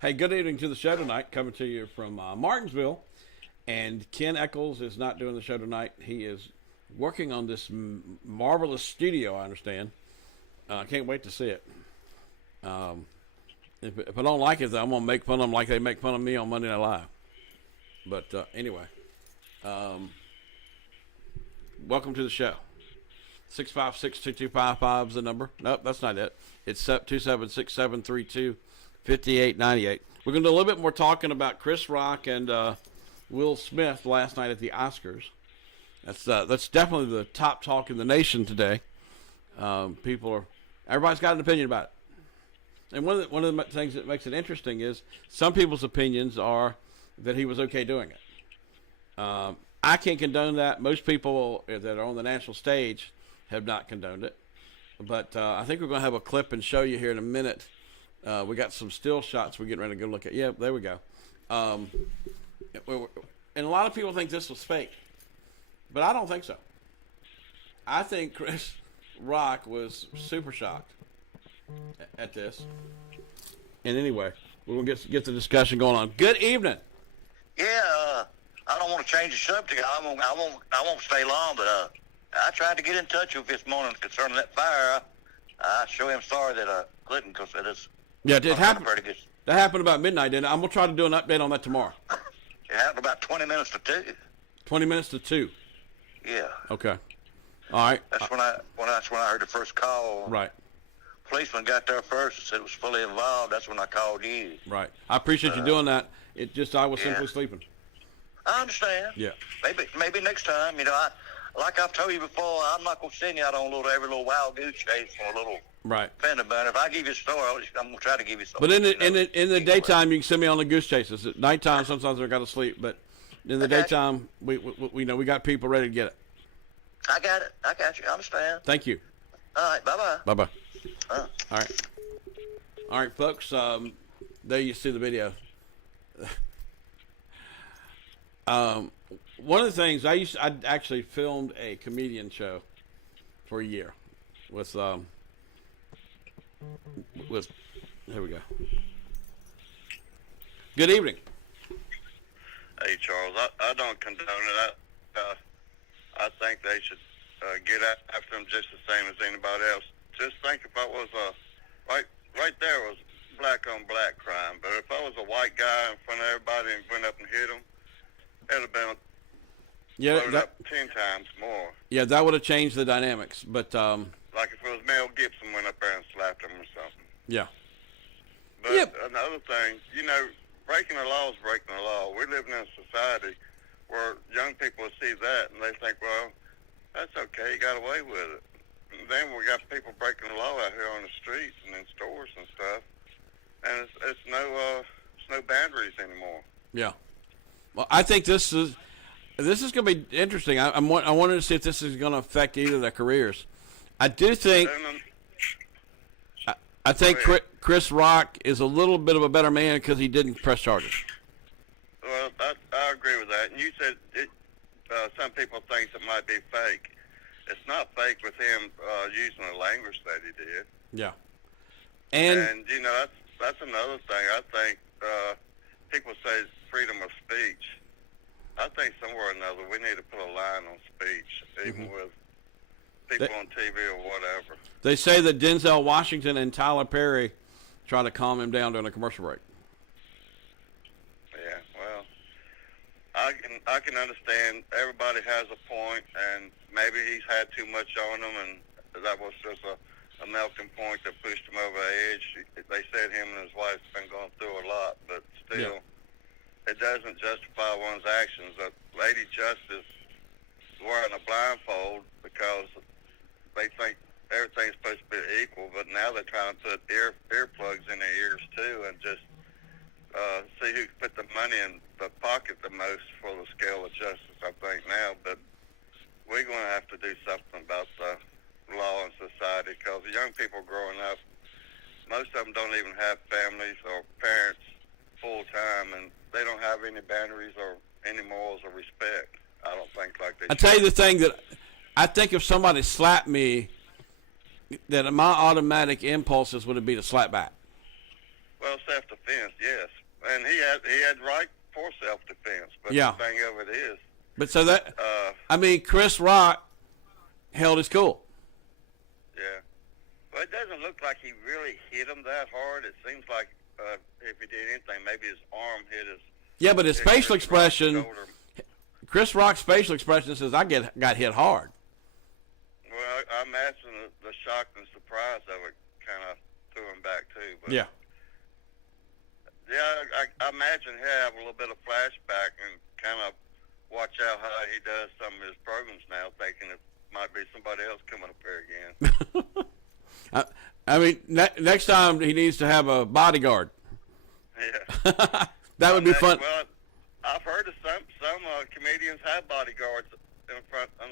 Hey, good evening to the show tonight. Coming to you from Martinsville, and Ken Eccles is not doing the show tonight. He is working on this marvelous studio. I understand. I can't wait to see it. If I don't like it, though, I'm gonna make fun of them like they make fun of me on Monday Night Live. But anyway, welcome to the show. 656-2255 is the number. Nope, that's not it. It's 276-732-5898. We're going to do a little bit more talking about Chris Rock and Will Smith last night at the Oscars. That's definitely the top talk in the nation today. Everybody's got an opinion about it. And one of the things that makes it interesting is some people's opinions are that he was okay doing it. I can't condone that. Most people that are on the national stage have not condoned it. But I think we're going to have a clip and show you here in a minute. We got some still shots we're getting ready to go look at. Yeah, there we go. And a lot of people think this was fake. But I don't think so. I think Chris Rock was super shocked at this. And anyway, we're going to get the discussion going on. Good evening. Yeah, I don't want to change the subject. I won't stay long, but I tried to get in touch with this morning concerning that fire. I sure am sorry that I couldn't because it is. Yeah, it happened. Pretty good. That happened about midnight, didn't it? I'm gonna try to do an update on that tomorrow. It happened about 20 minutes to 2. 20 minutes to 2. Yeah. Okay. All right. That's when I heard the first call. Right. Policeman got there first and said it was fully involved. That's when I called you. Right. I appreciate you doing that. It just I was simply sleeping. I understand. Yeah. Maybe next time. Like I've told you before, I'm not gonna send you out on every little wild goose chase on a little fender bender. If I give you a story, I'm gonna try to give you something. But in the daytime, you can send me on the goose chases. At nighttime, sometimes I got to sleep. But in the daytime, we got people ready to get it. I got it. I got you. I understand. Thank you. All right. Bye bye. Bye bye. All right, folks. There you see the video. One of the things I actually filmed a comedian show for a year with here we go. Good evening. Hey Charles, I don't condone it. I think they should get after them just the same as anybody else. Just think if I was right there was black on black crime, but if I was a white guy in front of everybody and went up and hit them, it'd have been up 10 times more. Yeah, that would have changed the dynamics. But like if it was Mel Gibson went up there and slapped him or something. Yeah. But another thing, breaking the law is breaking the law. We're living in a society where young people see that and they think, well, that's okay, he got away with it. And then we got people breaking the law out here on the streets and in stores and stuff, and it's no boundaries anymore. Yeah. Well, I think this is going to be interesting. I wanted to see if this is going to affect either of their careers. I do think. I think Chris Rock is a little bit of a better man because he didn't press charges. Well, I agree with that. And you said some people think it might be fake. It's not fake with him using the language that he did. Yeah. And that's another thing. I think people say freedom of speech. I think somewhere or another we need to put a line on speech, even with people on TV or whatever. They say that Denzel Washington and Tyler Perry try to calm him down during a commercial break. Yeah, well, I can understand everybody has a point, and maybe he's had too much on him, and that was just a melting point that pushed him over the edge. They said him and his wife's been going through a lot, but still, it doesn't justify one's actions. That Lady Justice is wearing a blindfold because they think everything's supposed to be equal, but now they're trying to put earplugs in their ears too, and just see who can put the money in the pocket the most for the scale of justice, I think now. But we're going to have to do something about the law and society, because the young people growing up, most of them don't even have families or parents full time, and they don't have any boundaries or any morals or respect. I don't think like they. I tell you the thing that I think if somebody slapped me, that my automatic impulses would be to slap back. Well, self-defense, yes, and he had right for self-defense. But Yeah. the thing of it is, But so Chris Rock held his cool. yeah. Well, it doesn't look like he really hit him that hard. It seems like if he did anything, maybe his arm hit his. Yeah, but his facial expression, shoulder. Chris Rock's facial expression says, I got hit hard. Well, I imagine the shock and surprise of it kind of threw him back too. But Yeah. Yeah, I imagine he'll have a little bit of flashback and kind of watch out how he does some of his programs now, thinking it might be somebody else coming up here again. I mean, next time he needs to have a bodyguard. Yeah. That would be fun. Well, I've heard of some comedians have bodyguards in front of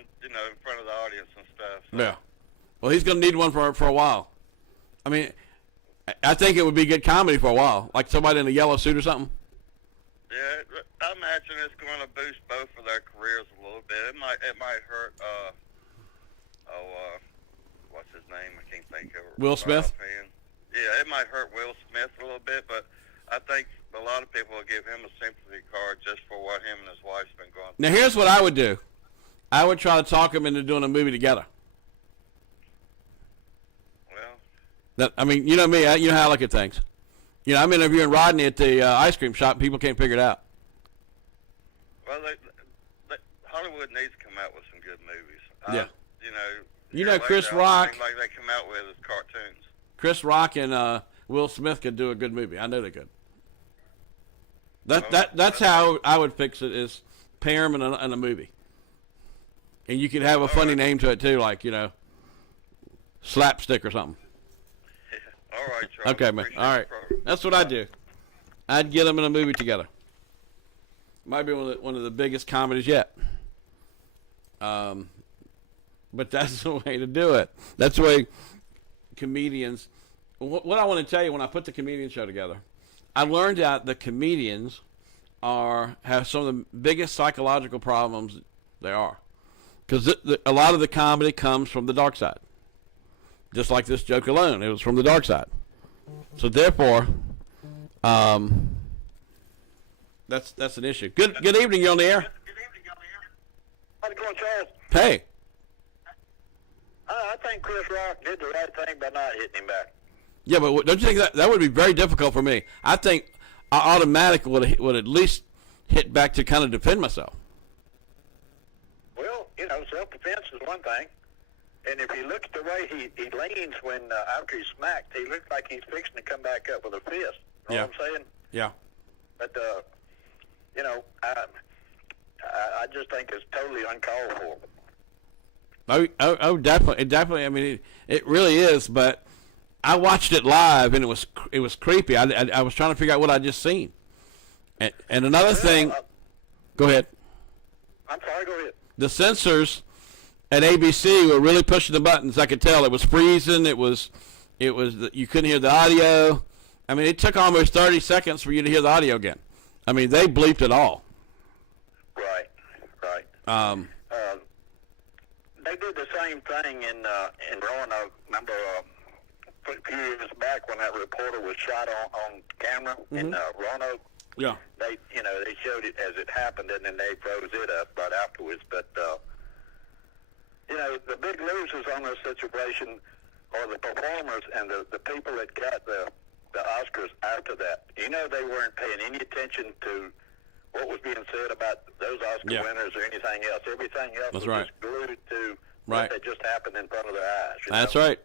the audience and stuff. So. Yeah. Well, he's going to need one for a while. I mean, I think it would be good comedy for a while, like somebody in a yellow suit or something. Yeah, I imagine it's going to boost both of their careers a little bit. It might hurt. What's his name? I can't think of it. Will Smith? Yeah, it might hurt Will Smith a little bit, but I think a lot of people will give him a sympathy card just for what him and his wife's been going through. Now, here's what I would do. I would try to talk him into doing a movie together. Well, I mean, you know me. You know how I look at things. You know, I'm interviewing Rodney at the ice cream shop. People can't figure it out. well, Hollywood needs to come out with some good movies. Yeah. You know, Chris Rock. Like they come out with is cartoons. Chris Rock and Will Smith could do a good movie. I know they could. That's how I would fix it, is pair them in a movie. And you could have a funny name to it, too, like, Slapstick or something. All right, Charles. Okay, man. Appreciate All the right. program. That's what I'd do. I'd get them in a movie together. Might be one of the biggest comedies yet. But that's the way to do it. That's the way comedians... What I want to tell you, when I put the comedian show together, I learned that the comedians have some of the biggest psychological problems there are. Because a lot of the comedy comes from the dark side. Just like this joke alone, it was from the dark side. So therefore, that's an issue. Good evening, you're on the air. How's it going, Charles? Hey. I think Chris Rock did the right thing by not hitting him back. Yeah, but don't you think that would be very difficult for me? I think I automatically would at least hit back to kind of defend myself. Well, self-defense is one thing. And if you look at the way he leans when after he's smacked, he looks like he's fixing to come back up with a fist. You know what I'm saying? Yeah. But, I just think it's totally uncalled for. Oh, definitely. I mean, it really is. But I watched it live, and it was creepy. I was trying to figure out what I just seen. And another thing, go ahead. I'm sorry. Go ahead. The censors at ABC were really pushing the buttons. I could tell it was freezing. It was you couldn't hear the audio. I mean, it took almost 30 seconds for you to hear the audio again. I mean, they bleeped it all. Right. They did the same thing in Roanoke. Remember a few years back when that reporter was shot on camera in Roanoke? Yeah. They showed it as it happened, and then they froze it up right afterwards. But the big losers on this situation are the performers and the people that got the Oscars after that. They weren't paying any attention to what was being said about those Oscar winners or anything else. Everything else was just glued to what had just happened in front of their eyes. That's right.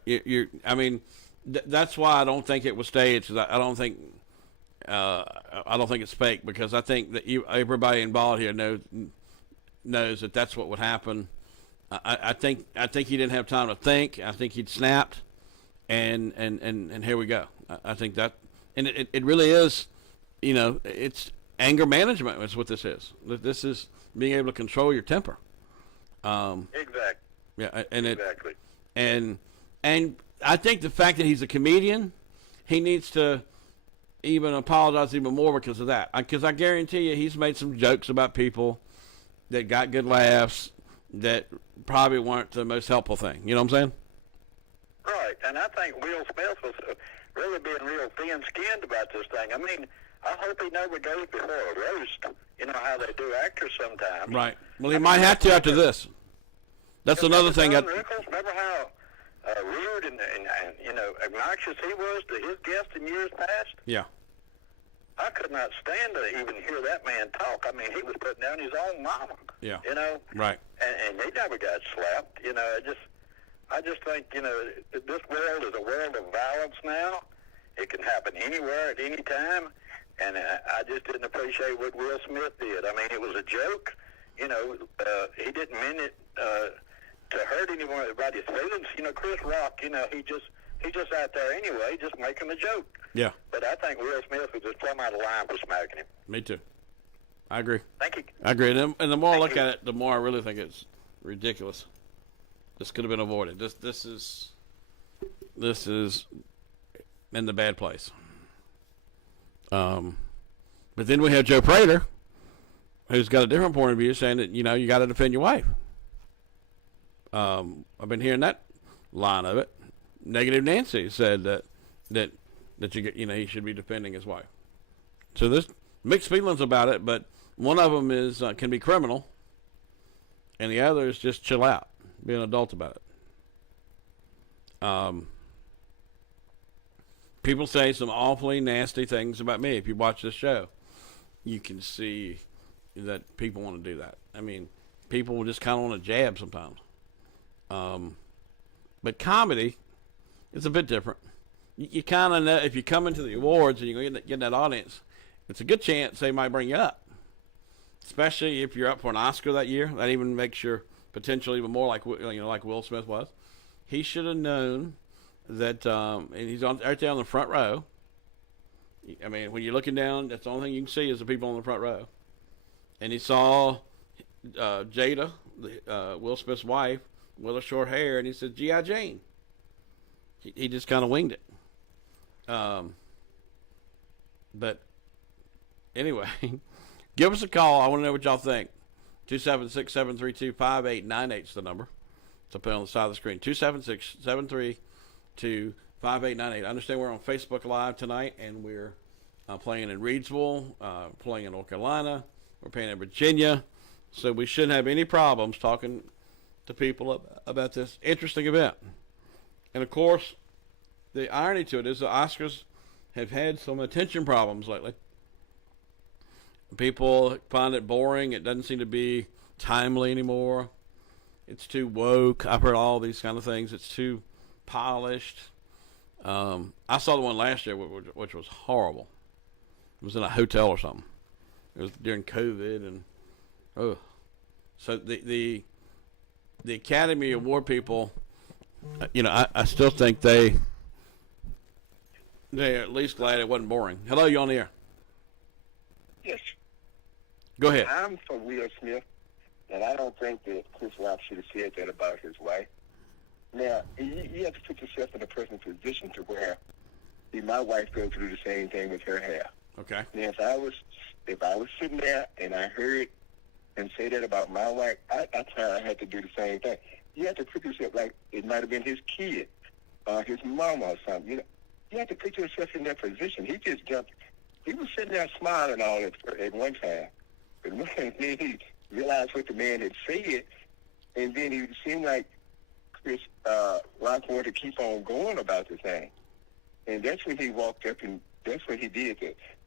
I mean, that's why I don't think it was staged. I don't think it's fake, because I think that everybody involved here knows that that's what would happen. I think he didn't have time to think. I think he'd snapped, and here we go. I think that, and it really is, it's anger management is what this is. This is being able to control your temper. Exactly. Yeah, and exactly. And I think the fact that he's a comedian, he needs to even apologize even more because of that. Because I guarantee you, he's made some jokes about people that got good laughs that probably weren't the most helpful thing. You know what I'm saying? Right, and I think Will Smith was really being real thin-skinned about this thing. I mean, I hope he never goes before a roast. You know how they do actors sometimes. Right. Well, he might have to after this. That's another thing. Remember how rude and obnoxious he was to his guests in years past? Yeah. I could not stand to even hear that man talk. I mean, he was putting down his own mama. Yeah. Right. And he never got slapped. I just think, this world is a world of violence now. It can happen anywhere at any time. And I just didn't appreciate what Will Smith did. I mean, it was a joke. He didn't mean it to hurt anybody's feelings. Chris Rock, he just out there anyway, just making a joke. Yeah. But I think Will Smith was just plumb out of line for smacking him. Me too. I agree. Thank you. I agree. And the more I look at it, the more I really think it's ridiculous. This could have been avoided. This is in the bad place. But then we have Joe Prater, who's got a different point of view, saying that you got to defend your wife. I've been hearing that line of it. Negative Nancy said that he should be defending his wife. So there's mixed feelings about it, but one of them is can be criminal, and the other is just chill out, be an adult about it. People say some awfully nasty things about me. If you watch this show, you can see that people want to do that. I mean, people just kind of want to jab sometimes. But comedy is a bit different. You kind of know if you come into the awards and you get in that audience, it's a good chance they might bring you up. Especially if you're up for an Oscar that year. That even makes your potential even more like Will Smith was. He should have known that, and he's right there on the front row. I mean, when you're looking down, that's the only thing you can see is the people on the front row. And he saw Jada, Will Smith's wife, with her short hair, and he said, G.I. Jane. He just kind of winged it. But anyway, give us a call. I want to know what y'all think. 276-732-5898 is the number. It's up on the side of the screen. 276-732-5898. I understand we're on Facebook Live tonight, and we're playing in Reidsville, playing in North Carolina. We're playing in Virginia. So we shouldn't have any problems talking to people about this interesting event. And, of course, the irony to it is the Oscars have had some attention problems lately. People find it boring. It doesn't seem to be timely anymore. It's too woke. I've heard all these kind of things. It's too polished. I saw the one last year, which was horrible. It was in a hotel or something. It was during COVID, and so the Academy Award people, I still think they're at least glad it wasn't boring. Hello, you on the air? Yes. Go ahead. I'm for Will Smith, and I don't think that Chris Rock should have said that about his wife. Now, you have to put yourself in a person's position to where my wife goes through the same thing with her hair. Okay. Now, if I was sitting there and I heard him say that about my wife, I had to do the same thing. You have to put yourself like it might have been his kid or his mama or something. You have to put yourself in that position. He just jumped. He was sitting there smiling all at one time. But then he realized what the man had said, and then it seemed like Chris Rock wanted to keep on going about the thing. And that's when he walked up, and that's what he did.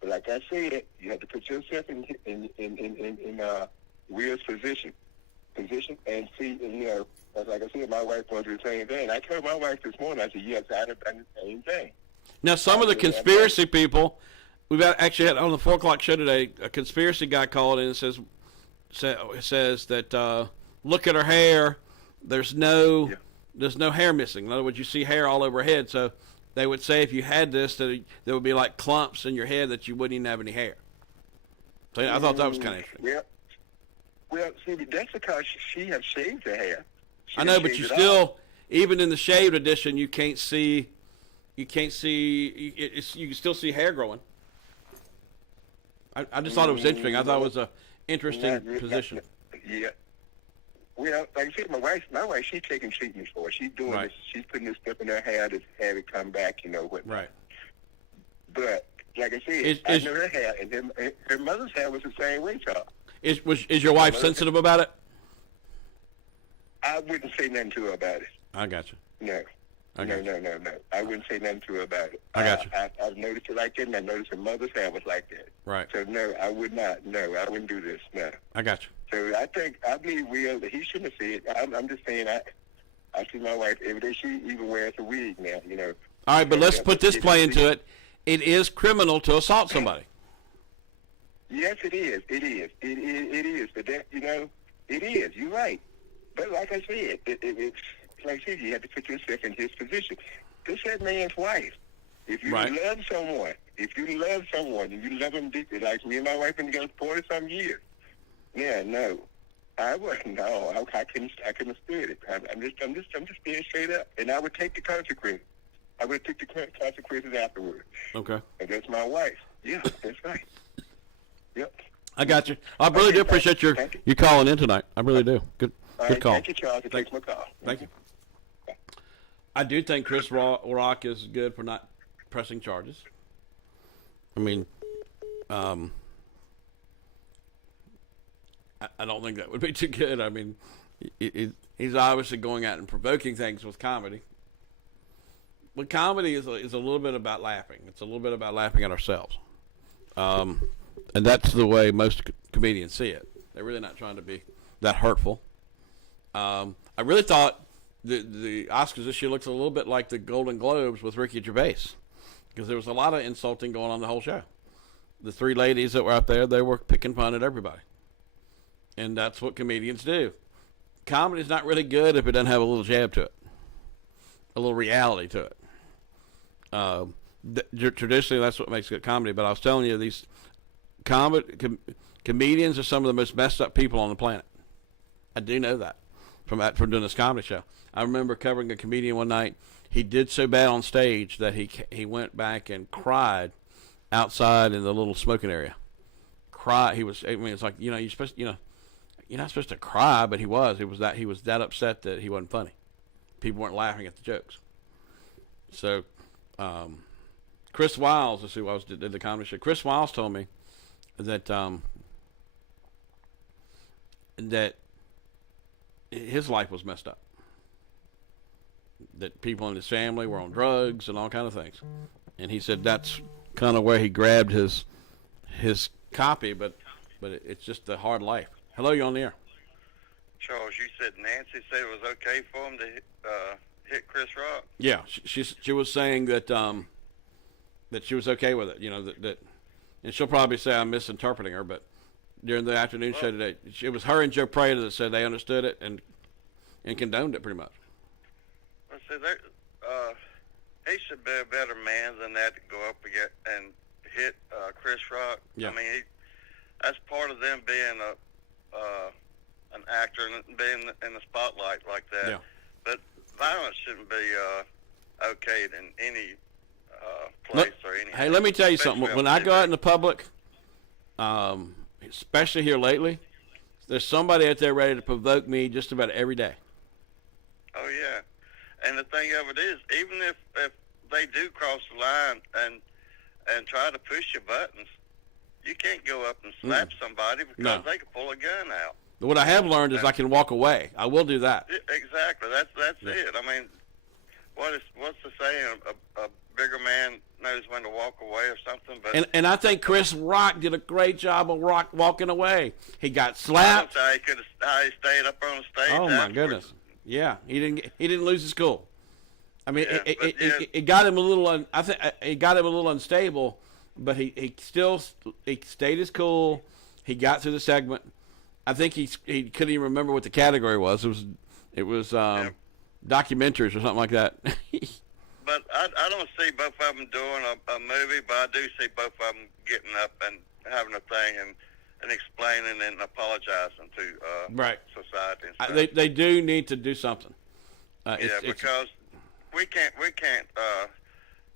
But like I said, you have to put yourself in Will's position, and see, like I said, my wife went through the same thing. I told my wife this morning, I said, yes, I'd have done the same thing. Now, some of the conspiracy people, we've actually had on the 4 o'clock show today, a conspiracy guy called in and says that look at her hair. There's no hair missing. In other words, you see hair all over her head. So they would say if you had this, that there would be like clumps in your head that you wouldn't even have any hair. So I thought that was kind of interesting. Well, see, that's because she has shaved her hair. I know, but you still, even in the shaved edition, you can't see. You can still see hair growing. I just thought it was interesting. I thought it was a interesting position. Yeah. Well, like I said, my wife, she's taking treatments for it. She's doing this. She's putting this stuff in her hair to have it come back, what. Right. But like I said, I know her hair, and her mother's hair was the same way, Charles. Is your wife sensitive about it? I wouldn't say nothing to her about it. I got you. No. No. I wouldn't say nothing to her about it. I got you. I've noticed it like that, and I noticed her mother's hair was like that. Right. So, no, I would not. No, I wouldn't do this. No. I got you. So, I believe Will, that he shouldn't have said it. I'm just saying, I see my wife every day. She even wears a wig now, you know. All right, but let's put this play into it. It is criminal to assault somebody. Yes, it is. It is. But that, you know, it is. You're right. But like I said, it's like I said, you have to put yourself in his position. This is that man's wife. If you love someone, and you love him deeply, like me and my wife been together 40-some years. Yeah, no, I wouldn't. No, I couldn't have stood it. I'm just being straight up, and I would take the consequences. I would take the consequences afterwards. Okay. And that's my wife. Yeah, that's right. Yep. I got you. I really do appreciate you calling in tonight. I really do. Good call. Thank you, Charles. Thanks for my call. Thank you. I do think Chris Roark is good for not pressing charges. I mean, I don't think that would be too good. I mean, he's obviously going out and provoking things with comedy. But comedy is a little bit about laughing. It's a little bit about laughing at ourselves. And that's the way most comedians see it. They're really not trying to be that hurtful. I really thought the Oscars this year looked a little bit like the Golden Globes with Ricky Gervais, because there was a lot of insulting going on the whole show. The three ladies that were out there, they were picking fun at everybody. And that's what comedians do. Comedy's not really good if it doesn't have a little jab to it, a little reality to it. Traditionally, that's what makes good comedy. But I was telling you, these comedians are some of the most messed up people on the planet. I do know that from doing this comedy show. I remember covering a comedian one night. He did so bad on stage that he went back and cried outside in the little smoking area. Cry. It's like, you know, you're not supposed to cry, but he was that upset that he wasn't funny. People weren't laughing at the jokes. So, Chris Wiles, let's see who else did the comedy show. Chris Wiles told me that that his life was messed up. That people in his family were on drugs and all kind of things. And he said that's kind of where he grabbed his copy, but it's just a hard life. Hello, you're on the air. Charles, you said Nancy said it was okay for him to hit Chris Rock? Yeah, she was saying that that she was okay with it. You know, that and she'll probably say I'm misinterpreting her, but during the afternoon show today, it was her and Joe Prater that said they understood it and condoned it pretty much. I said he should be a better man than that to go up and hit Chris Rock. Yeah. I mean, that's part of them being an actor and being in the spotlight like that. Yeah. But violence shouldn't be okayed in any place or any. Hey, let me tell you something. When I go out in the public, especially here lately, there's somebody out there ready to provoke me just about every day. Oh yeah, and the thing of it is, even if they do cross the line and try to push your buttons, you can't go up and slap somebody because they can pull a gun out. What I have learned is I can walk away. I will do that. Exactly. That's it. I mean, what's the saying? A bigger man knows when to walk away or something. But and I think Chris Rock did a great job of walking away. He got slapped. How he stayed up on the stage. Oh my goodness! Yeah, he didn't lose his cool. I mean, it got him a little. I think it got him a little unstable, but he stayed his cool. He got through the segment. I think he couldn't even remember what the category was. It was documentaries or something like that. But I don't see both of them doing a movie, but I do see both of them getting up and having a thing and explaining and apologizing to society and stuff. They do need to do something. Because we can't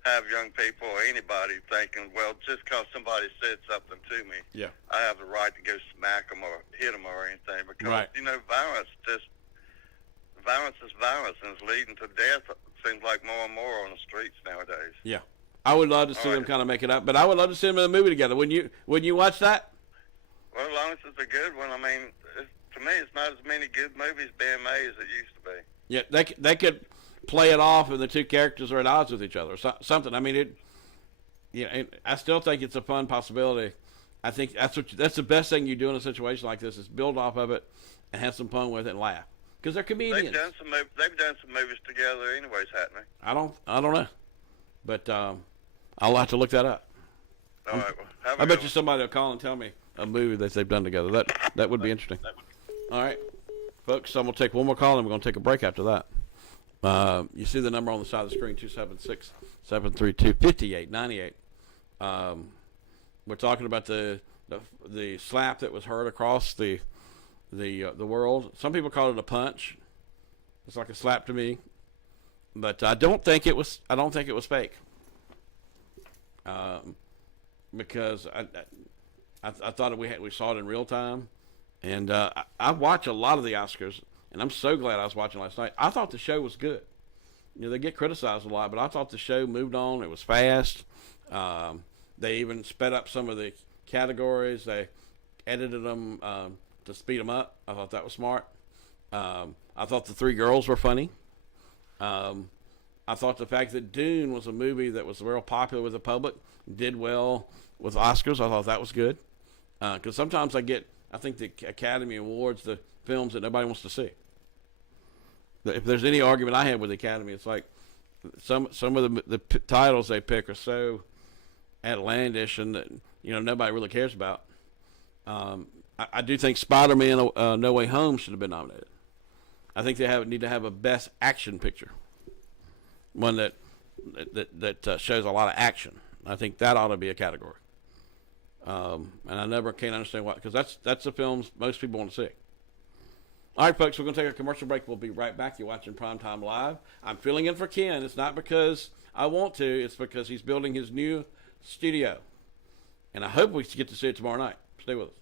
have young people or anybody thinking, well, just because somebody said something to me, I have the right to go smack them or hit them or anything. Because you know, violence is violence, and it's leading to death. It seems like more and more on the streets nowadays. Yeah, I would love to see All them right. kind of make it up, but I would love to see them in a movie together. Wouldn't you watch that? Well, as long as it's a good one. I mean, to me, it's not as many good movies being made as it used to be. Yeah, they could play it off, and the two characters are at odds with each other, or something. I mean, and I still think it's a fun possibility. I think that's the best thing you do in a situation like this is build off of it and have some fun with it and laugh because they're comedians. They've done some movies together, anyways, haven't they? I don't know, but I'll have to look that up. All right. Well, have a I good bet you one. somebody will call and tell me a movie that they've done together. That would be interesting. All right, folks. I'm gonna take one more call and we're gonna take a break after that. You see the number on the side of the screen: 276-732-5898. We're talking about the slap that was heard across the world. Some people call it a punch. It's like a slap to me, but I don't think it was fake. Because I thought we saw it in real time, and I watch a lot of the Oscars, and I'm so glad I was watching last night. I thought the show was good. You know, they get criticized a lot, but I thought the show moved on. It was fast. They even sped up some of the categories. They edited them to speed them up. I thought that was smart. I thought the three girls were funny. I thought the fact that Dune was a movie that was real popular with the public, did well with Oscars. I thought that was good. Because sometimes I think the Academy Awards, the films that nobody wants to see. If there's any argument I have with the Academy, it's like some of the titles they pick are so outlandish and that nobody really cares about. I do think Spider-Man No Way Home should have been nominated. I think they need to have a best action picture, one that shows a lot of action. I think that ought to be a category. And I never can't understand why, because that's the films most people want to see. All right, folks, we're going to take a commercial break. We'll be right back. You're watching Primetime Live. I'm filling in for Ken. It's not because I want to. It's because he's building his new studio. And I hope we get to see it tomorrow night. Stay with us.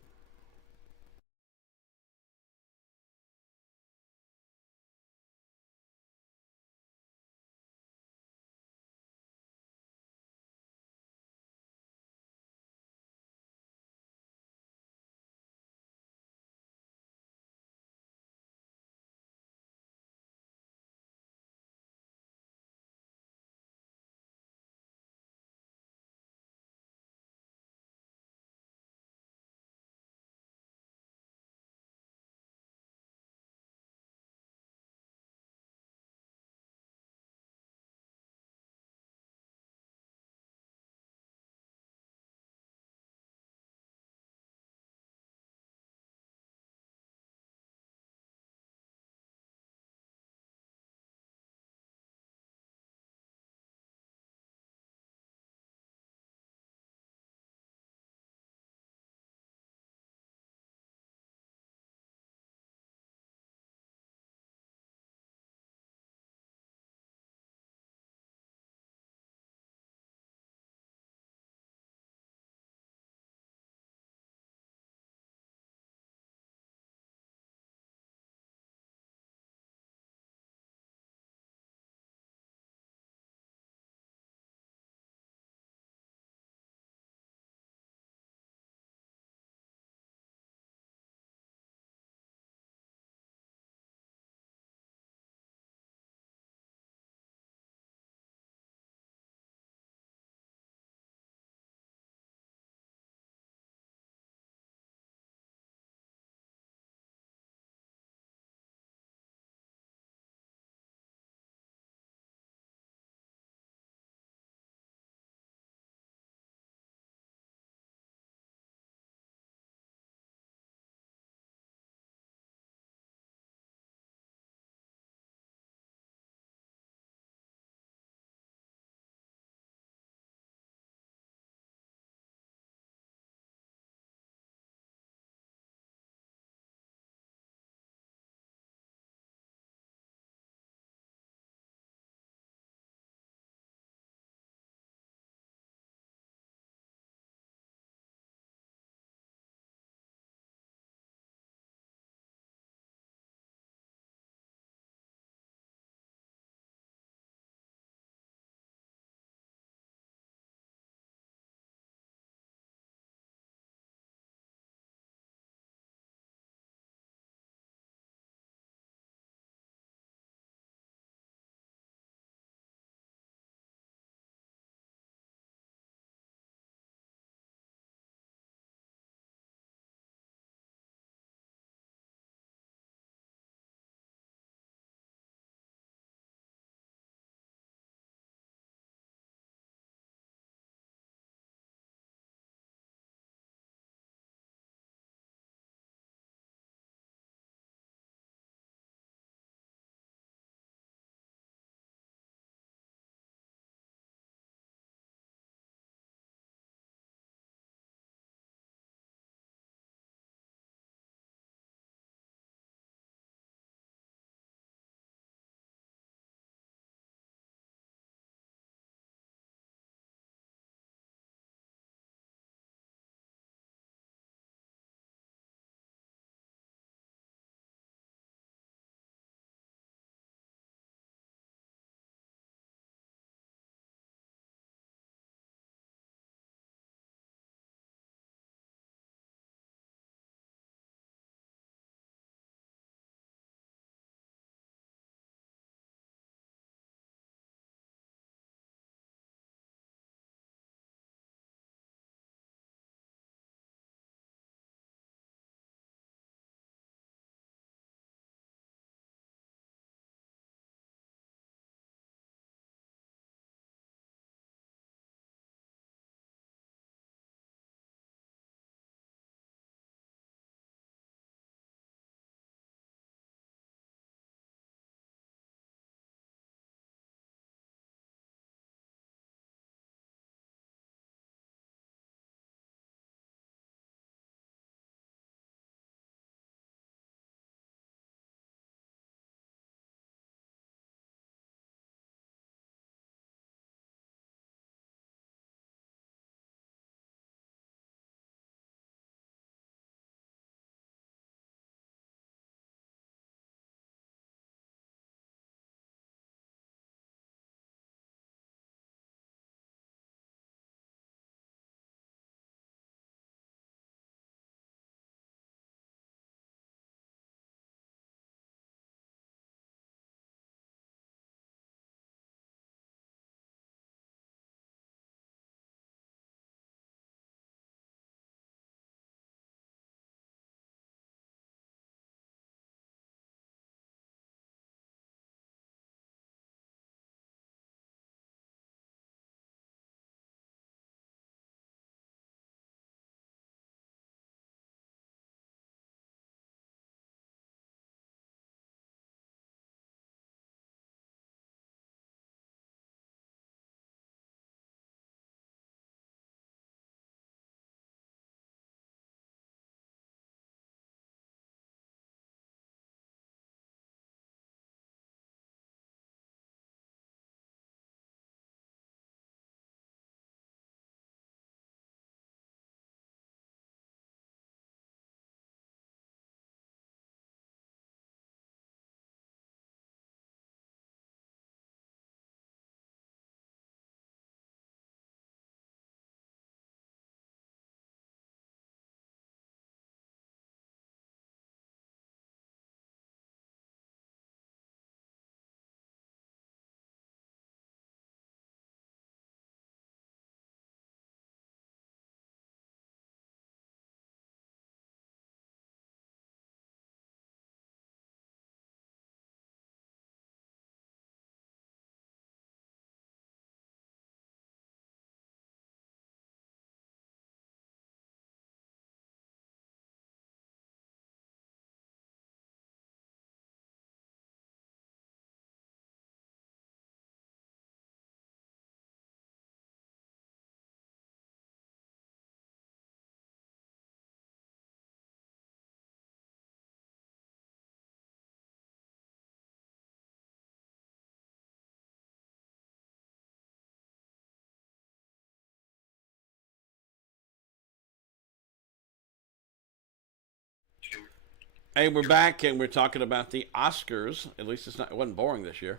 Hey, we're back and we're talking about the Oscars. At least it wasn't boring this year.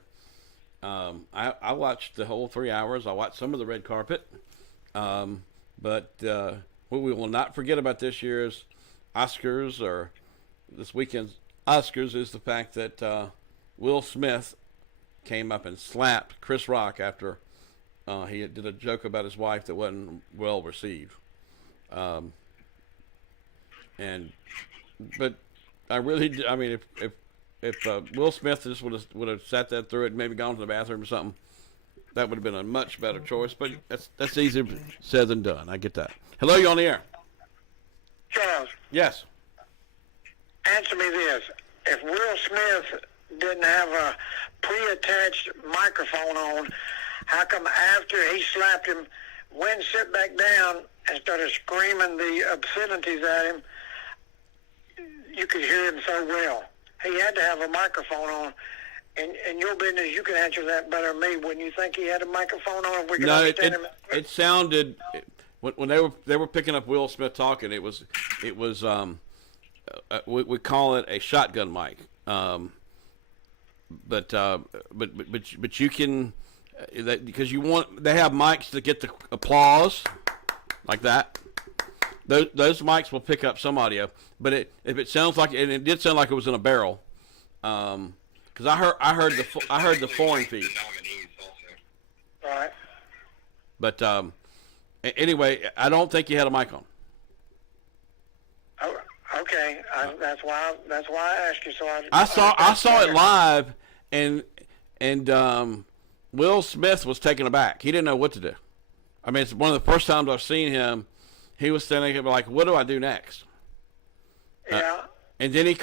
I watched the whole 3 hours. I watched some of the red carpet. But what we will not forget about this year's Oscars, or this weekend's Oscars, is the fact that Will Smith came up and slapped Chris Rock after he did a joke about his wife that wasn't well received. But I really, I mean, if Will Smith just would have sat that through it and maybe gone to the bathroom or something, that would have been a much better choice. But that's easier said than done. I get that. Hello, you on the air? Charles, Yes. answer me this. If Will Smith didn't have a pre-attached microphone on, how come after he slapped him, Wynn sit back down and started screaming the obscenities at him, you could hear him so well? He had to have a microphone on. In your business, you can answer that better than me. Wouldn't you think he had a microphone on? We could understand him. It sounded when they were picking up Will Smith talking. It was we call it a shotgun mic. But you can because they have mics that get the applause like that. Those mics will pick up some audio, but if it sounds like, and it did sound like it was in a barrel, because I heard the foreign feed. Right. But anyway, I don't think you had a mic on. Oh, okay. That's why I asked you. So I saw it live, and Will Smith was taken aback. He didn't know what to do. I mean, it's one of the first times I've seen him. He was standing there like, "What do I do next?" Yeah. And then he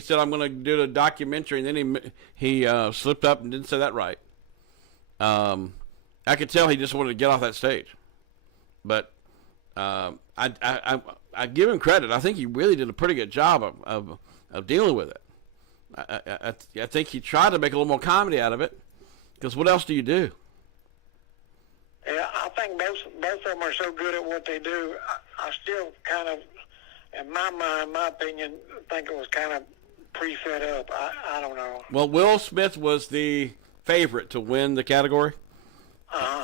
said, "I'm going to do a documentary." And then he slipped up and didn't say that right. I could tell he just wanted to get off that stage. But I give him credit. I think he really did a pretty good job of dealing with it. I think he tried to make a little more comedy out of it. Because what else do you do? Yeah, I think both of them are so good at what they do. I still kind of, in my mind, my opinion, think it was kind of pre-set up. I don't know. Well, Will Smith was the favorite to win the category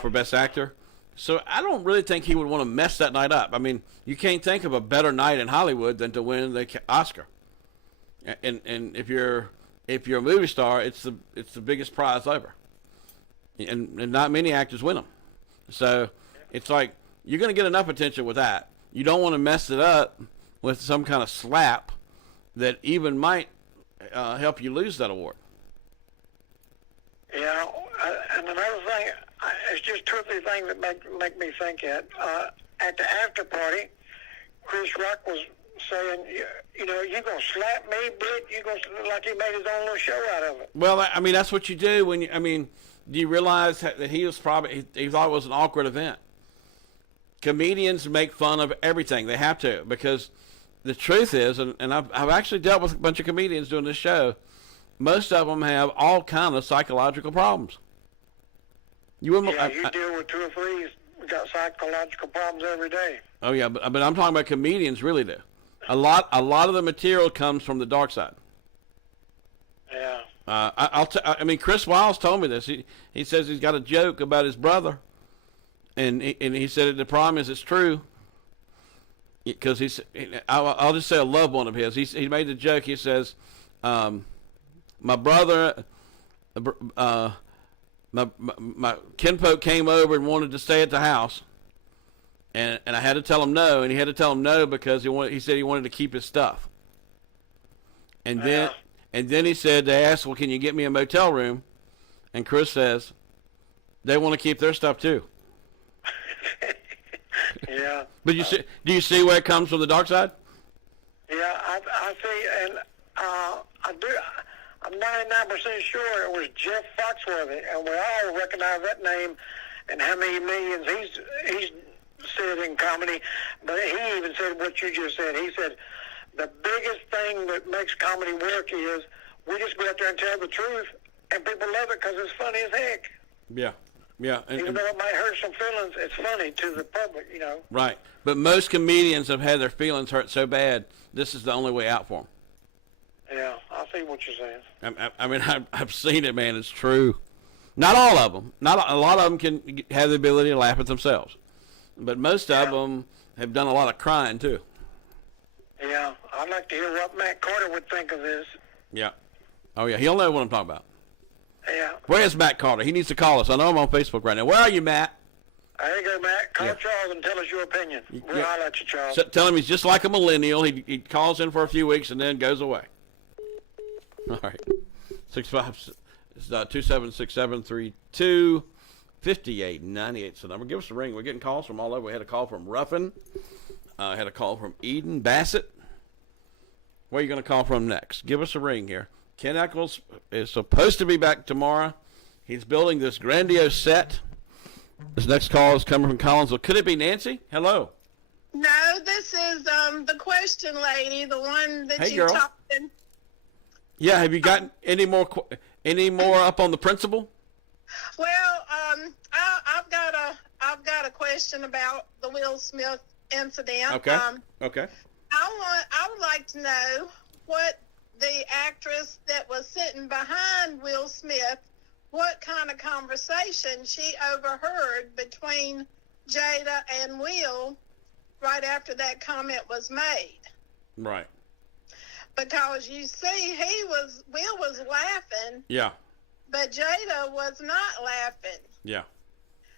for Best Actor. So I don't really think he would want to mess that night up. I mean, you can't think of a better night in Hollywood than to win the Oscar. And if you're a movie star, it's the biggest prize ever. And not many actors win them. So it's like you're going to get enough attention with that. You don't want to mess it up with some kind of slap that even might help you lose that award. Yeah, and another thing, it's just two or three things that make me think that. At the after party, Chris Rock was saying, you know, you gonna slap me, bitch? You gonna, like he made his own little show out of it. Well, I mean, that's what you do when you. I mean, do you realize that he was probably he thought it was an awkward event? Comedians make fun of everything. They have to, because the truth is, and I've actually dealt with a bunch of comedians doing this show. Most of them have all kind of psychological problems. You deal with two or three. We got psychological problems every day. Oh yeah, but I'm talking about comedians. Really do. A lot of the material comes from the dark side. Yeah. I mean, Chris Wiles told me this. He says he's got a joke about his brother, and he said the problem is it's true. Because I'll just say a loved one of his. He made the joke. He says, my brother, my kinfolk came over and wanted to stay at the house, and I had to tell him no, and he had to tell him no because he said he wanted to keep his stuff. And then he said, they asked, well, can you get me a motel room? And Chris says, they want to keep their stuff too. Yeah. But do you see where it comes from the dark side? Yeah, I see, and I do. I'm 99% sure it was Jeff Foxworthy, and we all recognize that name and how many millions he's said in comedy. But he even said what you just said. He said the biggest thing that makes comedy work is we just go out there and tell the truth, and people love it because it's funny as heck. Yeah. Yeah, even though it might hurt some feelings, it's funny to the public, you know. Right, but most comedians have had their feelings hurt so bad, this is the only way out for them. Yeah, I see what you're saying. I mean, I've seen it, man. It's true. Not all of them. Not a lot of them can have the ability to laugh at themselves, but most of them have done a lot of crying too. Yeah, I'd like to hear what Matt Carter would think of this. Yeah. Oh yeah, he'll know what I'm talking about. Yeah. Where's Matt Carter? He needs to call us. I know I'm on Facebook right now. Where are you, Matt? There you go, Matt. Call Charles and tell us your opinion. We'll holler at you, Charles. So, tell him he's just like a millennial. He calls in for a few weeks and then goes away. All right. 2767325898 is the number. Give us a ring. We're getting calls from all over. We had a call from Ruffin. Had a call from Eden Bassett. Where are you going to call from next? Give us a ring here. Ken Eccles is supposed to be back tomorrow. He's building this grandiose set. This next call is coming from Collinsville. Could it be Nancy? Hello. No, this is the question lady, the one that Hey, you girl. talked in. Yeah, have you gotten any more up on the principal? Well, I've got a question about the Will Smith incident. Okay. Okay. I would like to know what the actress that was sitting behind Will Smith, what kind of conversation she overheard between Jada and Will right after that comment was made. Right. Because you see, Will was laughing, Yeah. but Jada was not laughing. Yeah.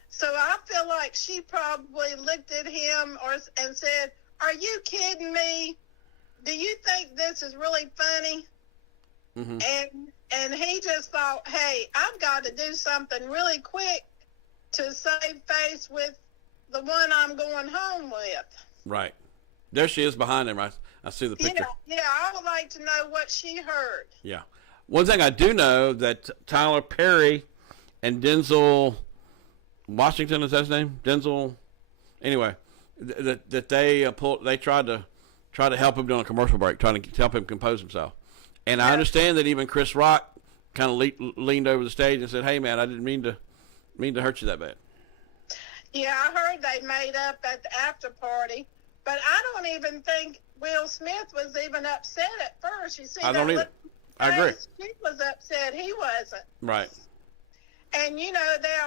So I feel like she probably looked at him and said, "Are you kidding me? Do you think this is really funny?" Mm-hmm. And he just thought, "Hey, I've got to do something really quick to save face with the one I'm going home with." Right. There she is behind him. I see the picture. Yeah, I would like to know what she heard. Yeah. One thing I do know that Tyler Perry and Denzel Washington, is that his name? Denzel. Anyway, that they tried to help him during a commercial break, trying to help him compose himself. And I understand that even Chris Rock kind of leaned over the stage and said, "Hey, man, I didn't mean to hurt you that bad." Yeah, I heard they made up at the after party, but I don't even think Will Smith was even upset at first. You see, I don't either. I agree. She was upset. He wasn't. Right. And they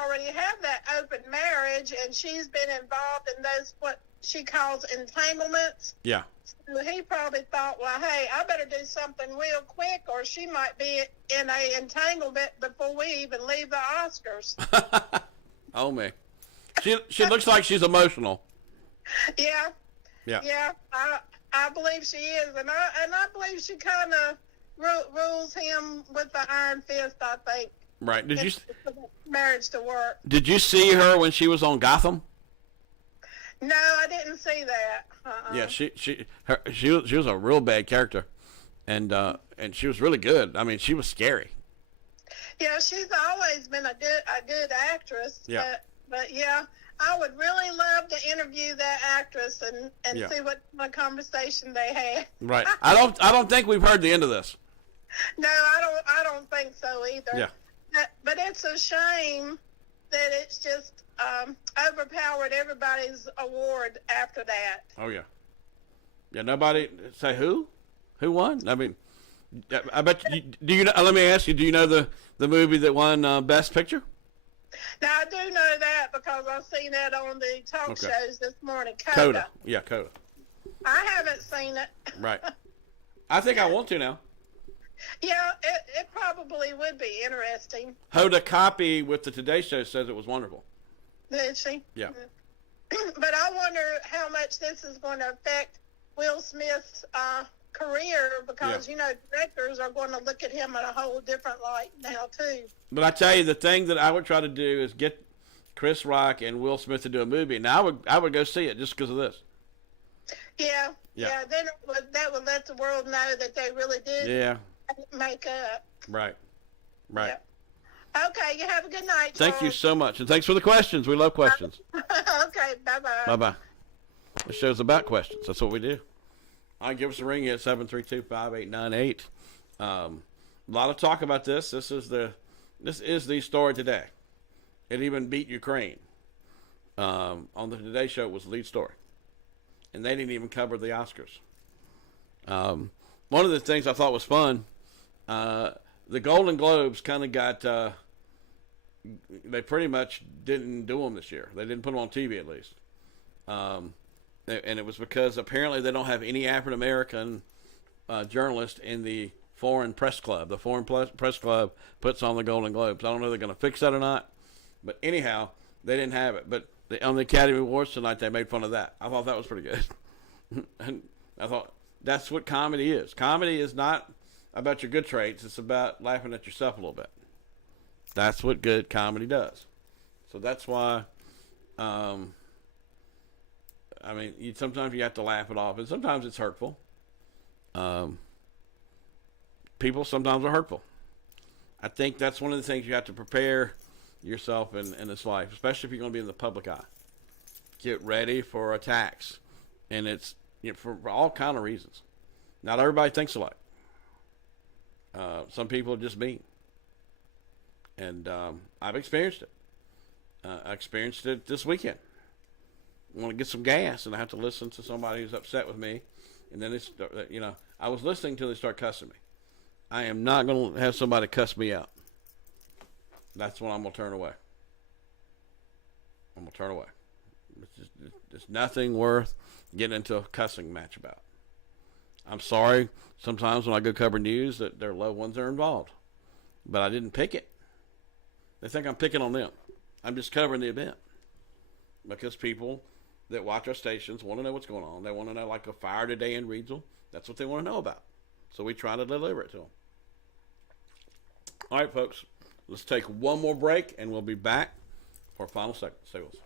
already have that open marriage, and she's been involved in those what she calls entanglements. Yeah. So he probably thought, well, hey, I better do something real quick, or she might be in a entanglement before we even leave the Oscars. Oh me. She looks like she's emotional. Yeah. Yeah. Yeah. I believe she is, and I believe she kind of rules him with the iron fist. I think. Right. For the marriage to work. Did you see her when she was on Gotham? No, I didn't see that. Yeah, she was a real bad character, and she was really good. I mean, she was scary. Yeah, she's always been a good actress. Yeah. But yeah, I would really love to interview that actress and see what conversation they had. Right. I don't think we've heard the end of this. No, I don't think so either. Yeah. But it's a shame that it's just overpowered everybody's award after that. Oh yeah. Yeah. Nobody say who won. I mean, I bet you. Do you know? Let me ask you. Do you know the movie that won Best Picture? Now I do know that because I've seen that on the talk shows this morning. Coda. Yeah, Coda. I haven't seen it. Right. I think I want to now. Yeah, it probably would be interesting. Hoda Copy with the Today Show says it was wonderful. Did she? Yeah. But I wonder how much this is going to affect Will Smith's career because, directors are going to look at him in a whole different light now, too. But I tell you, the thing that I would try to do is get Chris Rock and Will Smith to do a movie. Now, I would go see it just because of this. Yeah. Then that would let the world know that they really did make up. Right. Yeah. Okay, you have a good night, Charles. Thank you so much. And thanks for the questions. We love questions. Okay, bye-bye. Bye-bye. The show's about questions. That's what we do. Give us a ring at 732-5898. A lot of talk about this. This is the story today. It even beat Ukraine. On the Today Show, it was the lead story. And they didn't even cover the Oscars. A one of the things I thought was fun, the Golden Globes kind of got, they pretty much didn't do them this year. They didn't put them on TV at least. And it was because apparently they don't have any African American journalist in the Foreign Press Club. The Foreign Press Club puts on the Golden Globes. I don't know if they're going to fix that or not. But anyhow, they didn't have it. But on the Academy Awards tonight, they made fun of that. I thought that was pretty good. And I thought that's what comedy is. Comedy is not about your good traits. It's about laughing at yourself a little bit. That's what good comedy does. So that's why, I mean, sometimes you have to laugh it off, and sometimes it's hurtful. People sometimes are hurtful. I think that's one of the things you have to prepare yourself in this life, especially if you're going to be in the public eye. Get ready for attacks, and it's for all kind of reasons. Not everybody thinks alike. Some people are just mean, and I've experienced it. I experienced it this weekend. I want to get some gas, and I have to listen to somebody who's upset with me, and then it's I was listening till they start cussing me. I am not going to have somebody cuss me out. That's when I'm going to turn away. I'm going to turn away. It's nothing worth getting into a cussing match about. I'm sorry sometimes when I go cover news that their loved ones are involved. But I didn't pick it. They think I'm picking on them. I'm just covering the event. Because people that watch our stations want to know what's going on. They want to know, like a fire today in Reidsville. That's what they want to know about. So we try to deliver it to them. All right, folks. Let's take one more break, and we'll be back for our final segment. Stay with us.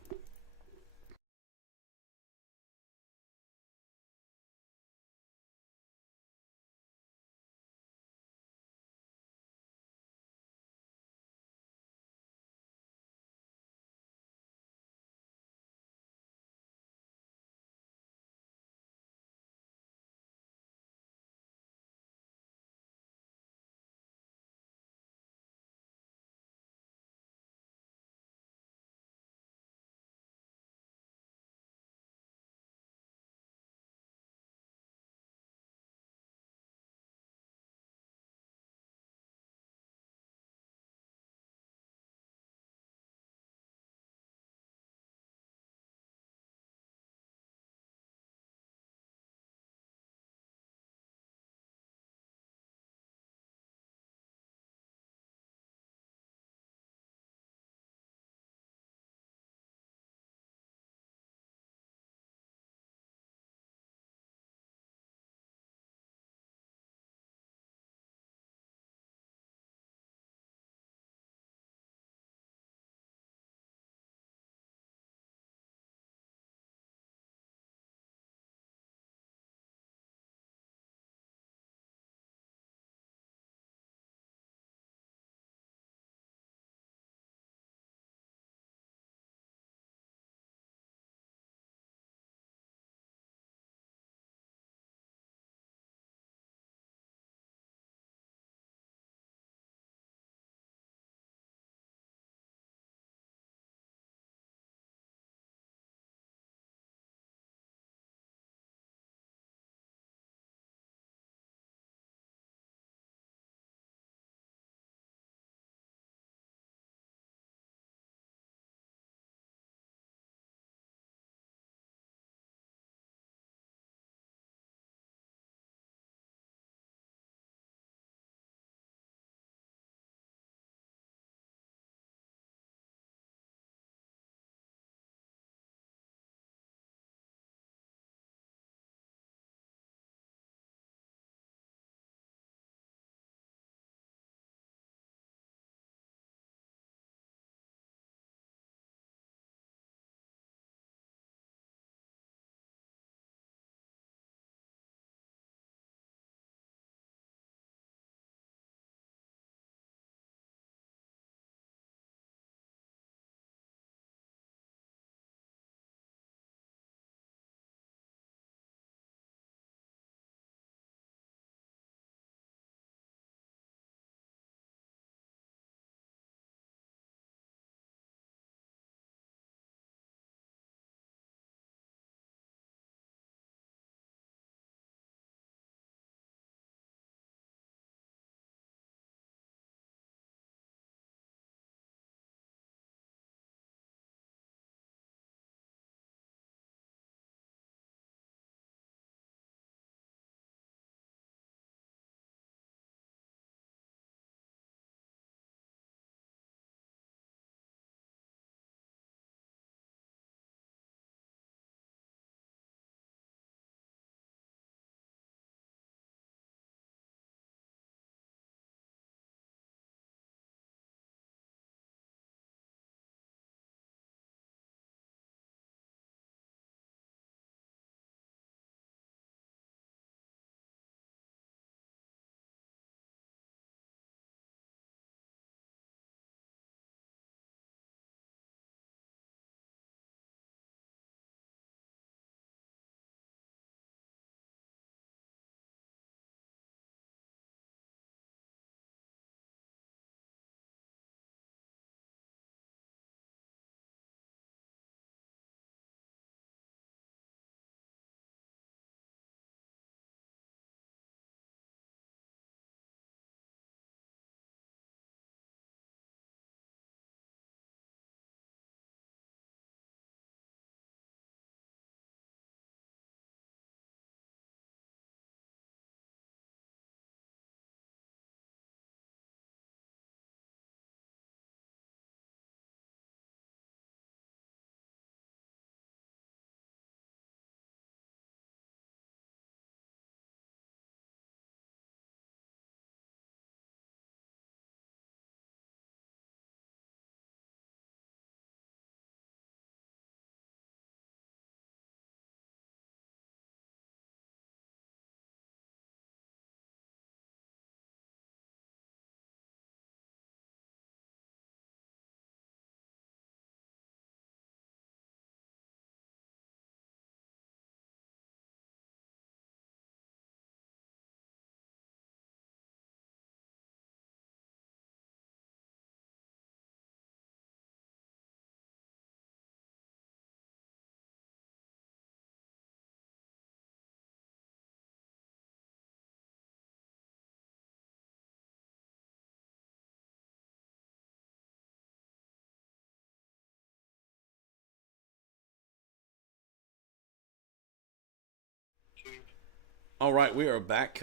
All right, we are back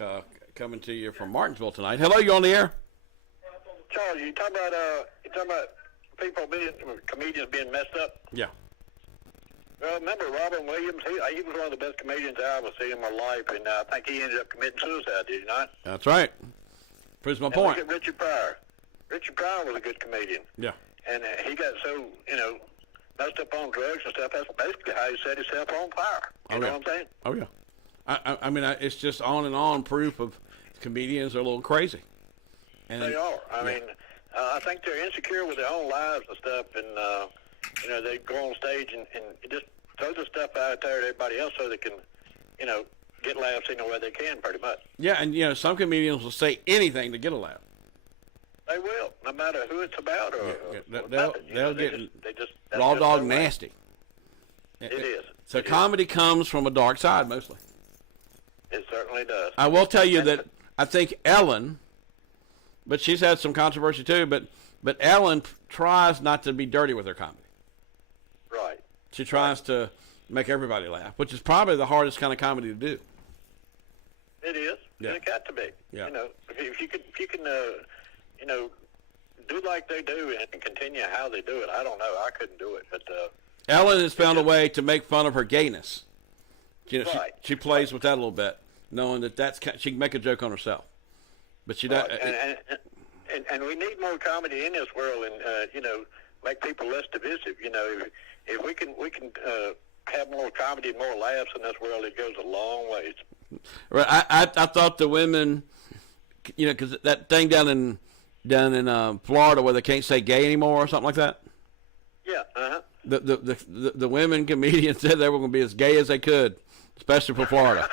coming to you from Martinsville tonight. Hello, you on the air? Charles, you talking about people comedians being messed up? Yeah. Well, remember Robin Williams? He was one of the best comedians I ever seen in my life, and I think he ended up committing suicide. Did he not? That's right. Proves my point. Look at Richard Pryor. Richard Pryor was a good comedian. Yeah. And he got so, messed up on drugs and stuff. That's basically how he set himself on fire. You know what I'm saying? Oh, yeah. I mean, it's just on and on proof of comedians are a little crazy. And they are. I mean, I think they're insecure with their own lives and stuff, and, they go on stage and just throw the stuff out there to everybody else so they can, get laughs any way they can, pretty much. Yeah, and, some comedians will say anything to get a laugh. They will, no matter who it's about or they'll get that's raw just dog their way. nasty. It is. So comedy comes from a dark side mostly. It certainly does. I will tell you that I think Ellen, but she's had some controversy too, but Ellen tries not to be dirty with her comedy. Right. She tries to make everybody laugh, which is probably the hardest kind of comedy to do. It is. Yeah. It got to be. Yeah. If you can do like they do and continue how they do it. I don't know. I couldn't do it, but Ellen has found a way to make fun of her gayness. Right. She plays with that a little bit, knowing that she can make a joke on herself. But she does. Right. And we need more comedy in this world, and make people less divisive. If we can have more comedy, and more laughs in this world, it goes a long ways. Right. I thought the women, because that thing down in Florida where they can't say gay anymore or something like that. Yeah. Uh-huh. The women comedians said they were going to be as gay as they could, especially for Florida.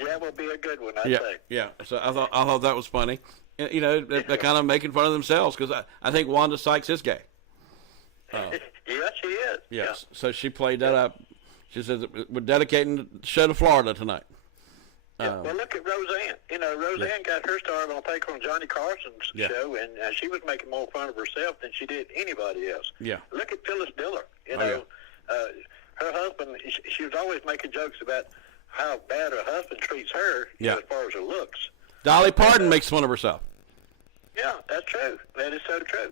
That would be a good one, I'd say. Yeah. So I thought that was funny. They're kind of making fun of themselves because I think Wanda Sykes is gay. Yes, she is. Yes. Yeah. So she played that up. She says we're dedicating the show to Florida tonight. Yeah, well, look at Roseanne. Roseanne got her start on Take on Johnny Carson's show, and she was making more fun of herself than she did anybody else. Yeah. Look at Phyllis Diller. Her husband, she was always making jokes about how bad her husband treats her as far as her looks. Dolly Parton makes fun of herself. Yeah, that's true. That is so true.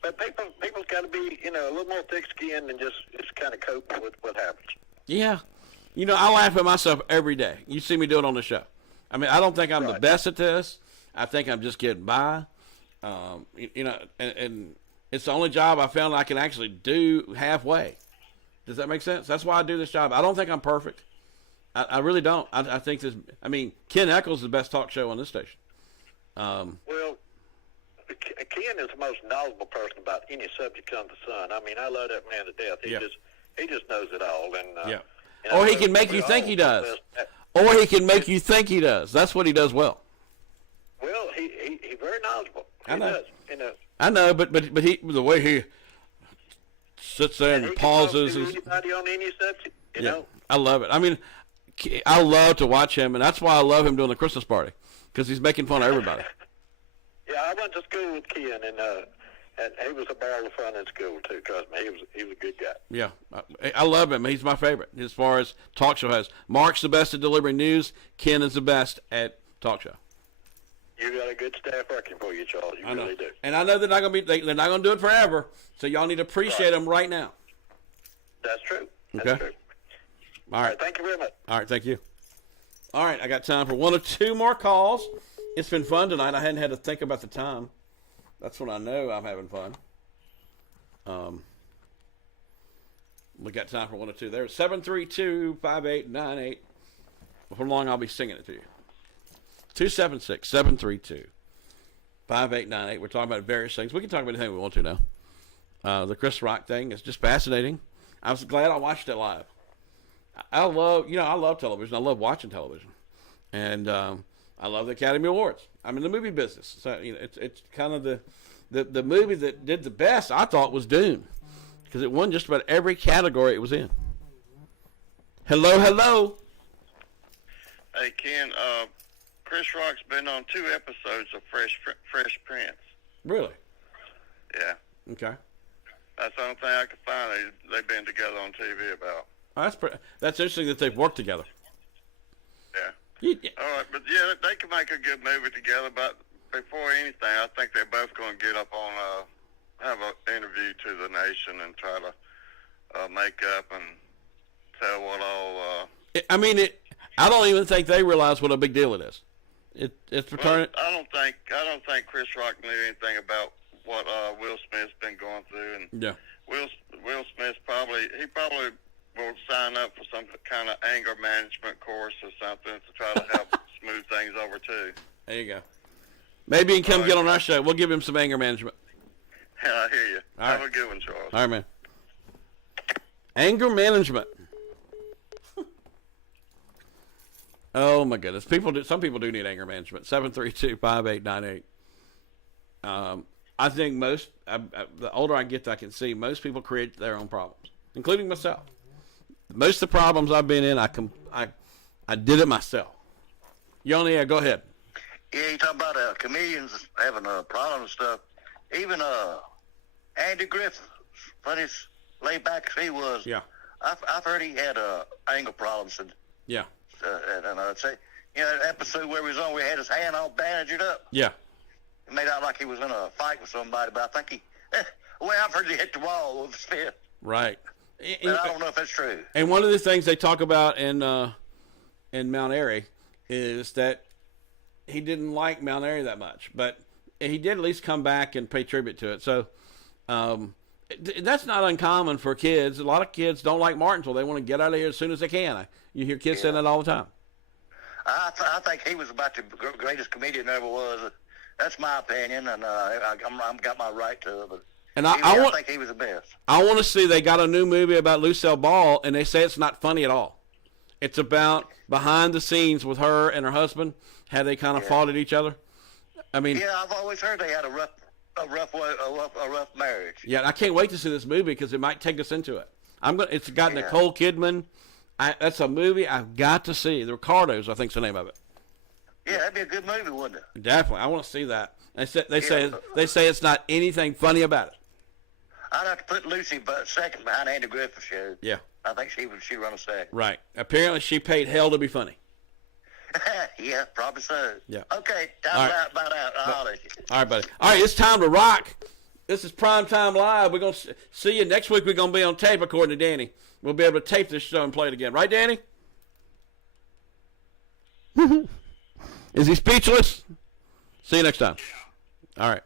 But people's got to be, a little more thick-skinned and just kind of cope with what happens. Yeah. I laugh at myself every day. You see me do it on the show. I mean, I don't think I'm the best at this. I think I'm just getting by. And it's the only job I found I can actually do halfway. Does that make sense? That's why I do this job. I don't think I'm perfect. I really don't. I think Ken Eccles is the best talk show on this station. Well, Ken is the most knowledgeable person about any subject under the sun. I mean, I love that man to death. He just knows it all. And or he can make you think he does. Or he can make you think he does. That's what he does well. Well, he's very knowledgeable. I know. He does. I know, but he, the way he sits there and pauses. Anybody on any subject, you know. I love it. I mean, I love to watch him, and that's why I love him doing the Christmas party, because he's making fun of everybody. Yeah, I went to school with Ken, and he was a barrel of fun in school too. Trust me, he was a good guy. Yeah, I love him. He's my favorite as far as talk show has. Mark's the best at delivering news. Ken is the best at talk show. You got a good staff working for you, Charles. You really do. And I know they're not going to they're not going to do it forever. So y'all need to appreciate them right now. That's true. Okay. That's true. All right. Thank you very much. All right. Thank you. All right. I got time for one or two more calls. It's been fun tonight. I hadn't had to think about the time. That's when I know I'm having fun. We got time for one or two. There's 732-5898. For long, I'll be singing it to you. 276-732-5898. We're talking about various things. We can talk about anything we want to now. The Chris Rock thing is just fascinating. I was glad I watched it live. I love television. I love watching television. And I love the Academy Awards. I'm in the movie business. So, it's kind of the movie that did the best, I thought, was Dune. Because it won just about every category it was in. Hello. Hey, Ken, Chris Rock's been on 2 episodes of Fresh Prince. Really? Yeah. Okay. That's the only thing I could find they've been together on TV about. That's interesting that they've worked together. Yeah. All right, but yeah, they can make a good movie together. But before anything, I think they're both going to get up on have an interview to the nation and try to make up and tell what all. I mean, I don't even think they realize what a big deal it is. It's paternity. Well, I don't think Chris Rock knew anything about what Will Smith's been going through, and Yeah. Will Smith probably will sign up for some kind of anger management course or something to try to help smooth things over too. There you go. Maybe he can come get on our show. We'll give him some anger management. Yeah, I hear you. All Have right. a good one, Charles. All right, man. Anger management. Oh my goodness, some people do need anger management. 732-5898. I think the older I get, I can see most people create their own problems, including myself. Most of the problems I've been in, I did it myself. You only go ahead. Yeah, you talk about comedians having a problem and stuff. Even Andy Griffith, funny laid back as he was. Yeah. I've heard he had anger problems and. Yeah. And I'd say, that episode where he was on, we had his hand all bandaged up. Yeah. It made out like he was in a fight with somebody, but I think I've heard he hit the wall with his fist. Right. But I don't know if that's true. And one of the things they talk about in Mount Airy is that he didn't like Mount Airy that much, but he did at least come back and pay tribute to it. So that's not uncommon for kids. A lot of kids don't like Martinsville. They want to get out of here as soon as they can. You hear kids saying that all the time. I think he was about the greatest comedian there ever was. That's my opinion, and I've got my right to it. But I think he was the best. I want to see. They got a new movie about Lucille Ball, and they say it's not funny at all. It's about behind the scenes with her and her husband, how they kind of fought at each other. I mean, yeah, I've always heard they had a rough marriage. Yeah, I can't wait to see this movie because it might take us into it. It's got Nicole Kidman. That's a movie I've got to see. The Ricardos, I think's the name of it. Yeah, that'd be a good movie, wouldn't it? Definitely, I want to see that. They say it's not anything funny about it. I'd have to put Lucy second behind Andy Griffith show. Yeah, I think she run a second. Right. Apparently, she paid hell to be funny. Yeah, probably so. Yeah. Okay, time's out. About out. I'll let you. All right, buddy. All right, it's time to rock. This is Prime Time Live. We're going to see you next week. We're going to be on tape, according to Danny. We'll be able to tape this show and play it again. Right, Danny? Is he speechless? See you next time. All right.